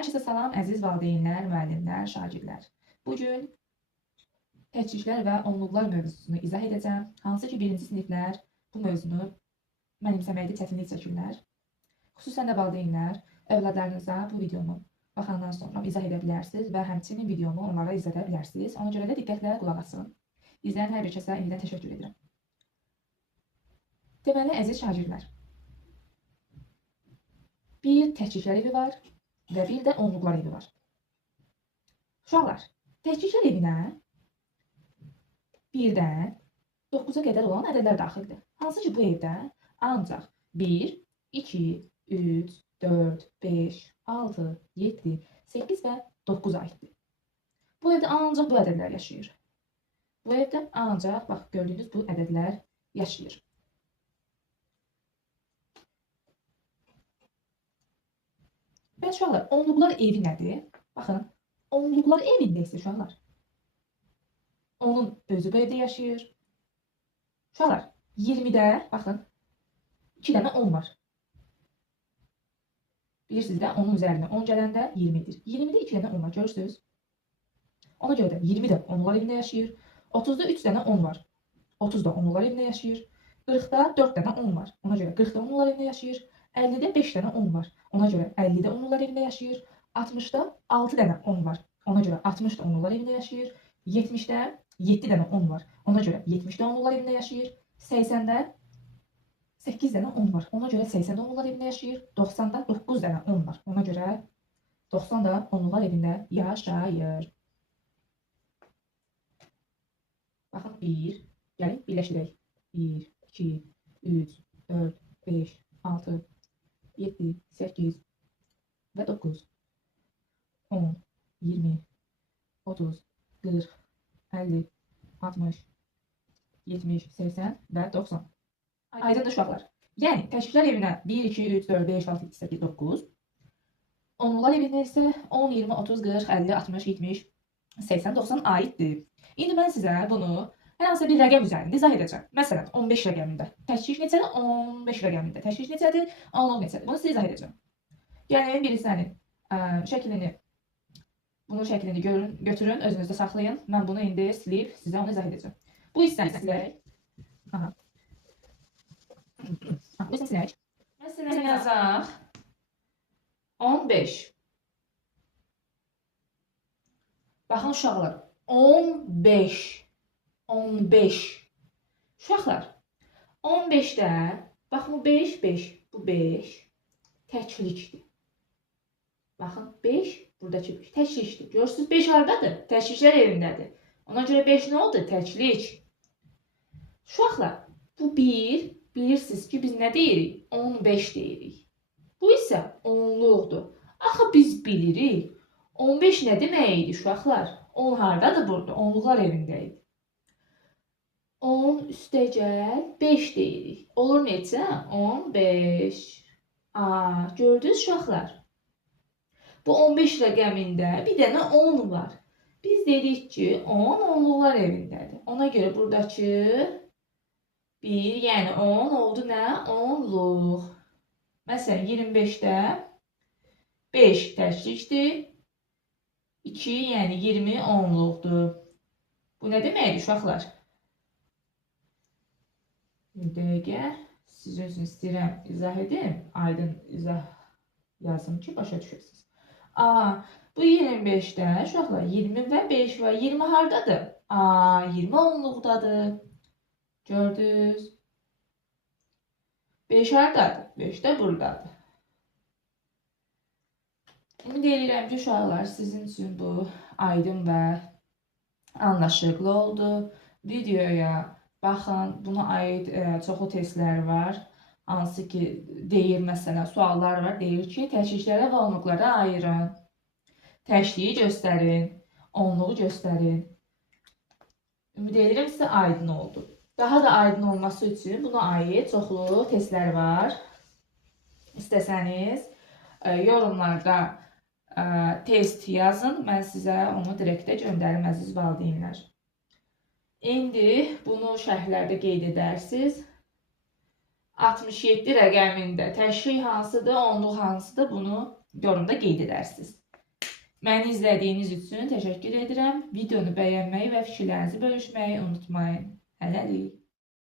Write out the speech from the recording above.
Hər kəsə salam, əziz valideynlər, müəllimlər, şagirdlər. Bugün təkliflər və onluqlar mövzusunu izah edəcəm. Hansı ki, birinci siniflər bu mövzunu mənimsəməkdə çətinlik çəkirlər. Xüsusən də valideynlər övladlarınıza bu videomu baxandan sonra izah edə bilərsiniz və həmçinin videomu onlara izlədə bilərsiniz. Ona görə də diqqətlə qulaq asın. İzləyən hər bir kəsə indidən təşəkkür edirəm. Deməli, əziz şagirdlər, bir təkliflər evi var və bir də onluqlar evi var. Uşaqlar, təkliflər evinə 1-dən 9-a qədər olan ədədlər daxildir. Hansı ki, bu evdə ancaq 1, 2, 3, 4, 5, 6, 7, 8 və 9 aiddir. Bu evdə ancaq bu ədədlər yaşayır. Bu evdə ancaq, bax, gördüyünüz bu ədədlər yaşayır. Və uşaqlar, onluqlar evi nədir? Baxın, onluqlar evində isə uşaqlar. Onun özü bu evdə yaşayır. Uşaqlar, 20-də, baxın, 2 dənə 10 var. Bilirsiniz də, onun üzərinə 10 gələndə 20-dir. 20-də 2 dənə 10 var, görürsünüz? Ona görə də 20-də onluqlar evində yaşayır. 30-da 3 dənə 10 var. 30-da onluqlar evində yaşayır. 40-da 4 dənə 10 var. Ona görə 40-da onluqlar evində yaşayır. 50-də 5 dənə 10 var. Ona görə 50-də onluqlar evində yaşayır. 60-da 6 dənə 10 var. Ona görə 60-da onluqlar evində yaşayır. 70-də 7 dənə 10 var. Ona görə 70-də onluqlar evində yaşayır. 80-də 8 dənə 10 var. Ona görə 80-də onluqlar evində yaşayır. 90-da 9 dənə 10 var. Ona görə 90-da onluqlar evində yaşayır. Baxın, 1, gəlin birləşdirək. 1, 2, 3, 4, 5, 6, 7, 8 və 9, 10, 20, 30, 40, 50, 60, 70, 80 və 90. Aydındır uşaqlar. Yəni, təkliflər evinə 1, 2, 3, 4, 5, 6, 7, 8, 9. Onluqlar evinə isə 10, 20, 30, 40, 50, 60, 70, 80, 90 aiddir. İndi mən sizə bunu hər hansı bir rəqəm üzərində izah edəcəm. Məsələn, 15 rəqəmində təklif neçədir? 15 rəqəmində təklif neçədir? Onluq neçədir? Bunu sizə izah edəcəm. Yəni, birisinin şəklini, bunun şəklini götürün, özünüzdə saxlayın. Mən bunu indi silib sizə onu izah edəcəm. Bu hissəni silək. Aha. Bu hissəni silək. Məsələn, yazaq 15. Baxın uşaqlar, 15. 15. Uşaqlar, 15-də, baxın bu 5, 5, bu 5 təklikdir. Baxın, 5, buradakı 5 təklikdir. Görürsünüz, 5 haradadır? Təkliflər evindədir. Ona görə 5 nə oldu? Təklik. Uşaqlar, bu 1, bilirsiniz ki, biz nə deyirik? 15 deyirik. Bu isə onluqdur. Axı biz bilirik. 15 nə demək idi uşaqlar? 10 haradadır burada? Onluqlar evindəyik. 10 üstəgəl 5 deyirik. Olur neçə? 15. Gördünüz uşaqlar? Bu 15 rəqəmində bir dənə 10 var. Biz dedik ki, 10 onluqlar evindədir. Ona görə buradakı 1, yəni 10 oldu nə? Onluq. Məsələn, 25-də 5 təklikdir. 2, yəni 20 onluqdur. Bu nə deməkdir uşaqlar? Bir dəqiqə, sizin üçün istəyirəm izah edim. Aydın izah yazım ki, başa düşəsiniz. Bu 25-də uşaqlar 20 və 5 var. 20 haradadır? 20 onluqdadır. Gördünüz? 5 haradadır? 5 də buradadır. Ümid edirəm ki, uşaqlar, sizin üçün bu aydın və anlaşıqlı oldu. Videoya baxın, buna aid çoxlu testlər var. Hansı ki, deyir, məsələn, suallar var. Deyir ki, təkliflərə və onluqlara ayırın. Təkliyi göstərin, onluğu göstərin. Ümid edirəm sizə aydın oldu. Daha da aydın olması üçün buna aid çoxlu testlər var. İstəsəniz, yorumlarda test yazın, mən sizə onu direktə göndərim, əziz valideynlər. İndi bunu şərhlərdə qeyd edərsiniz. 67 rəqəmində təşkil hansıdır, onluq hansıdır, bunu yorumda qeyd edərsiniz. Məni izlədiyiniz üçün təşəkkür edirəm. Videonu bəyənməyi və fikirlərinizi bölüşməyi unutmayın. Hələlik.